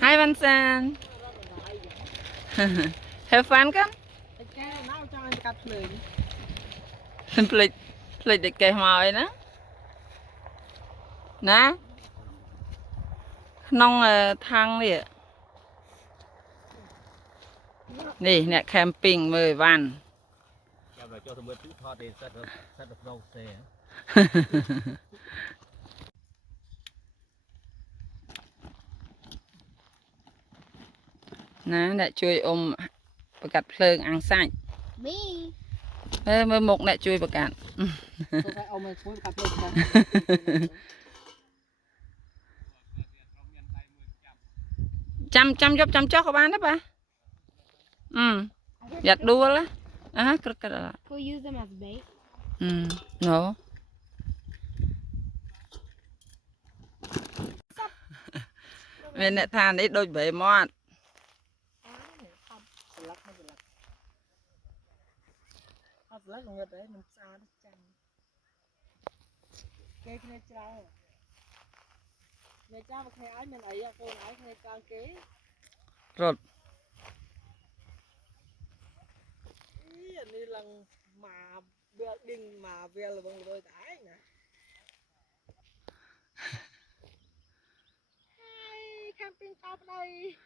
Hi Vincent. Have fun con? Plịch plịch để kề mồi đó. Nè. Nông thang đi ạ. Nè nè camping 10 วัน nè nè chuiประกัดเพลิงอังไส้เมื่อมกเนี่ยช่วยประกัดจำยบจำจอกกับบ้านได้ปะอยากดูละกระดาษ We'll use them as bait. no เมนทานนี้โดยใบมอดlá lùng ngật đấy mình sao nó chanh cây này trâu này trâu mà khai ái mình ấy cô ái khai cao kế rồi ý này lần mà đinh mà về là bằng đôi tải nè hai camping top đây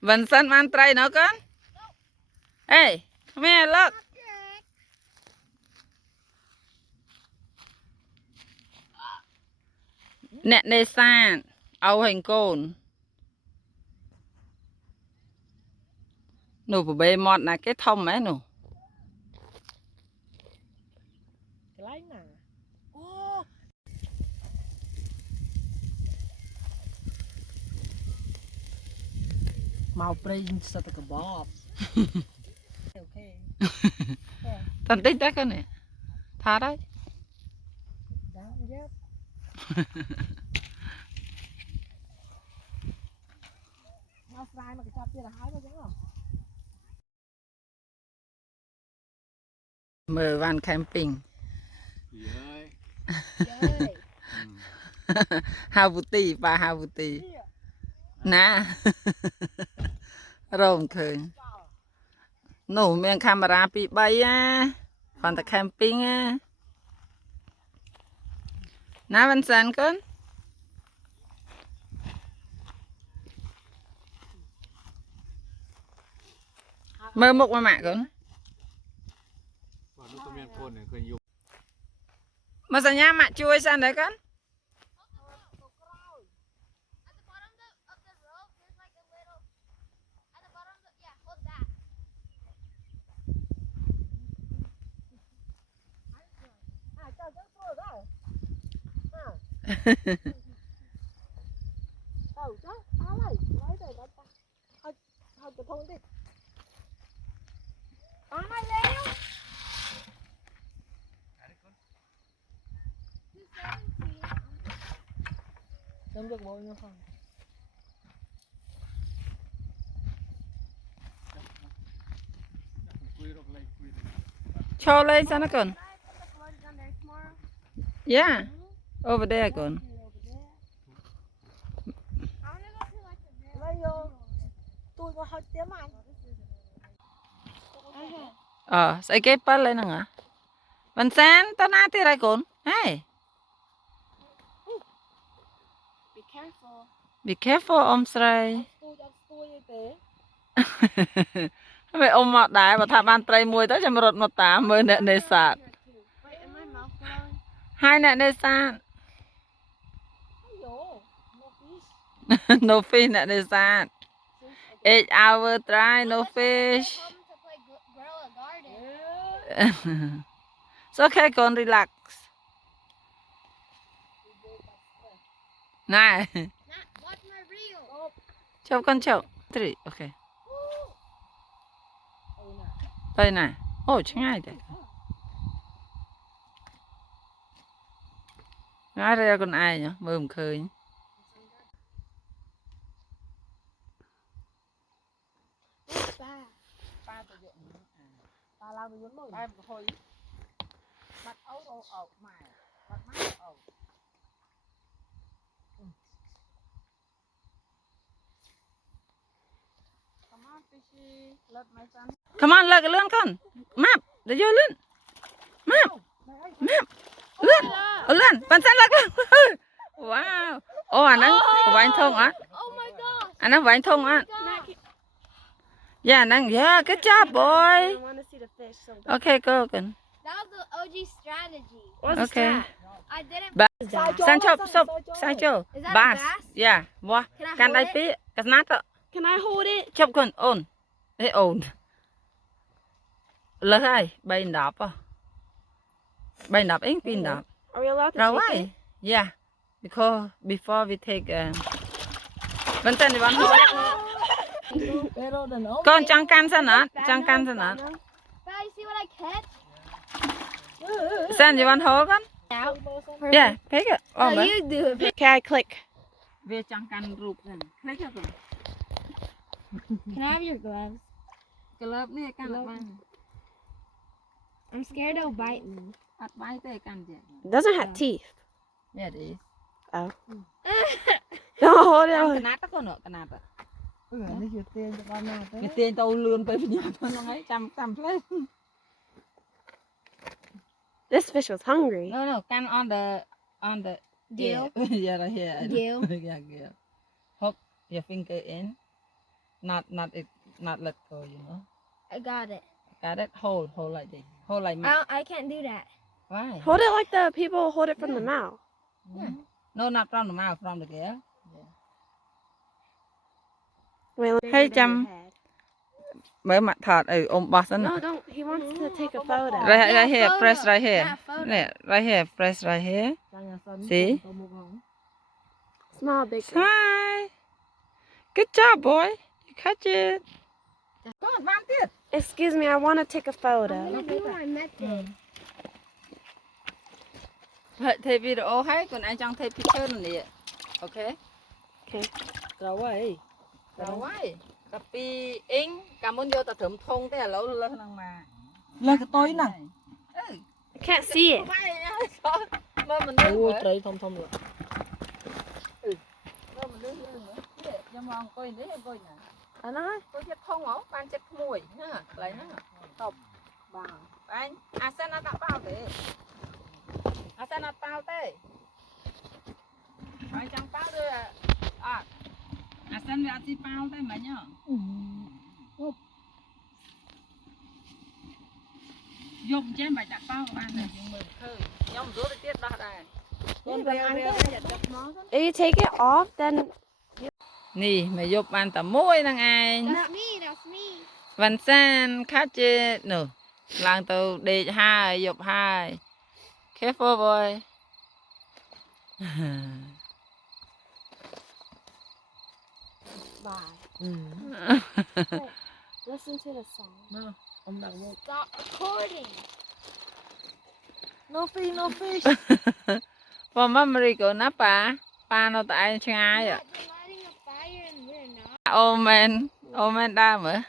Vẫn sân man tray nó con. Hey, come here, look. Nè nè san, ao hình côn. Nụ bê mọt là cái thông ấy nụ. Cái lấy nè. Màu print sao tao bóp. Tao tích đó con này. Thả đấy. Nó fry mà cái chọc kia là hái nó đúng không? 10 วัน camping. Havuti, ba Havuti. Nè. Rồng khơi. Nổ miệng camera bị bay á. Còn ta camping á. Nè Vincent con. Mơ mục mà mẹ con. Mà sao nha mẹ chui sang đấy con. Không được bôi nữa không? Cho lên sao nó còn? Yeah, over there còn. Sẽ kép bắt lên hả? Vincent, tao nát thì ra còn. Hey. Be careful, ông Sray. Vậy ông mọt đái và thả bàn tray mùi tới cho một một tá mới nè nè sạt. Hai nè nè sạt. No fish nè nè sạt. 8 hour try, no fish. It's okay, con relax. Này. Chụp con chụp. 3, okay. Đây này. Ồ, ngay đấy. Ngay ra con ai nhỉ? Mơm khơi. Come on, lật lươn con. Map, để vô lươn. Map, map, lươn, lươn, bạn sẵn lật lươn. Wow. Ô, anh đang của anh thông á. Anh đang của anh thông á. Yeah, năng, yeah, good job, boy. Okay, go again. That was the OG strategy. Okay. I didn't. Sancho, stop, Sancho. Is that a Bass. bass? Yeah. What? Can I Can hold I it? be? Cái nát đó. Can I hold it? Chụp con ổn. Ê ổn. Lỡ hai, bay đạp à? Bay đạp ain't pin đạp. Are we allowed to Rồi take why? it? Yeah. Because before we take Vincent, you want hold it? Con chẳng can sao nữa? Chẳng can sao nữa? But you see what I catch? Sen, you want hold con? Out. Yeah, take it. No, Oh, you do it. Okay, I click. về chẳng can rụp này. Click it. Can I have your gloves? Cái lớp này can là bằng. I'm scared it'll bite me. Bắt bay tới can gì? It doesn't have teeth. Yeah, it is. Oh. No, hold Cái it. nát đó con nữa, cái nát đó. Cái tiền tao lươn tới bây giờ nó ấy trăm lấy. This fish was hungry. No, can on the Gill? Yeah, yeah, right here. Gill? Yeah, gill. Hook your finger in. Not let go, you know. I got it. Got it? Hold like this. Hold like me. I can't do that. Why? Hold it like the people hold it from the mouth. Yeah. No, not from the mouth, from the gill. Wait, let me Hey, get in your Jam. head. Mở mặt thật, ôm boss nó. No, don't. He wants to take a photo. Right Yeah, here, photo. press right here. Yeah, photo. Yeah, right here, press right here. See? Small, big. Smile. Good job, boy. You catch it. Con, vang tiếp. Excuse me, I want to take a photo. I'm gonna do my method. Thay video hay, còn anh trong thay picture nữa nè. Ok? Okay. Rồi. Tapi ing, kamu vô ta thẩm thông thế là lâu lên năng mà. Lên cái tối nè. I can't see it. Mà mình Ủa đưa trời thông rồi. mình đưa nữa. Cho mong coi đấy em coi nè. Anh ơi. Coi chết thông hả? Ban chết mùi ha, lấy ha. Top. Bằng. Anh, sen nó tạo bao thế. Sen nó tạo thế. Anh chẳng bao đưa sen về bao thế mà nhá. Dùng trên bài đặt bao bạn này dùng mực thơ. Nhóm rốt tiết đó đây. If you take it off, then Nì, mày dục bạn tầm môi năng anh. That's me. Văn sen khát chê nè. Lang tàu đi hai, dục hai. Careful boy. bye. Listen to the song. No, ông đặt vô. Stop recording. No fish. For memory của nó pa nó tại chân ai You're ạ. lighting a fire and we're not. Ô men đa mà.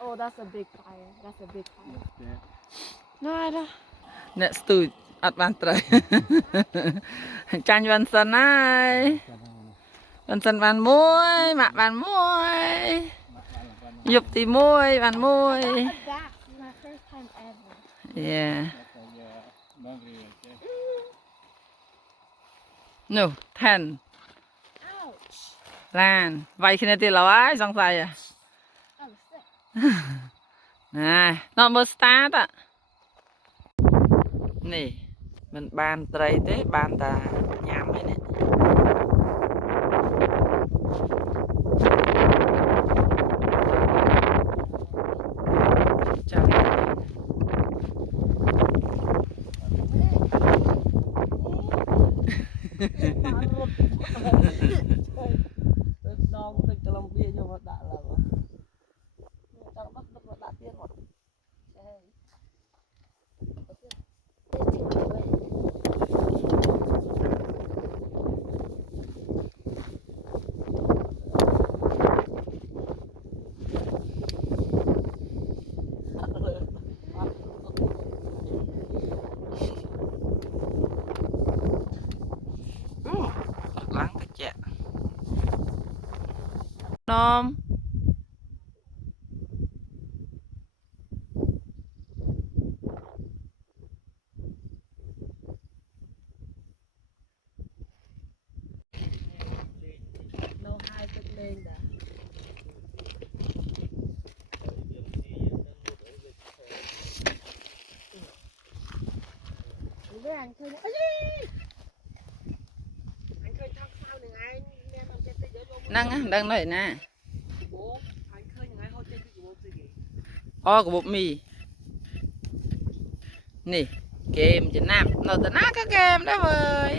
Oh, that's a big fire. That's a big fire. No, I don't. Next to at ban trời. Chanh văn sân ai. Văn sân ban muối, mạ ban muối. Dục thì muối, ban muối. A bass. My first time ever. Yeah. No, 10. Ouch. Lan, vậy khi này thì lâu ai xong rồi à. I was sick. Này, nó mới start ạ. Nè, mình ban tới thế, ban ta nhám này nè. Chào Đau tức lòng bia cho vật đã là mà. Tao bắt được vật đã tiên rồi. nom នៅហើយទឹកលេងដែរ Với anh khơi ấy anh khơi thang sao này ngay nên làm chết tới vô năng á đang nói nè bố anh khơi này ngay hồi chết cái bố gì อ๋อกระบอกมีนี่เกมจะนับเราแต่หน้าก็เกมได้เว้ย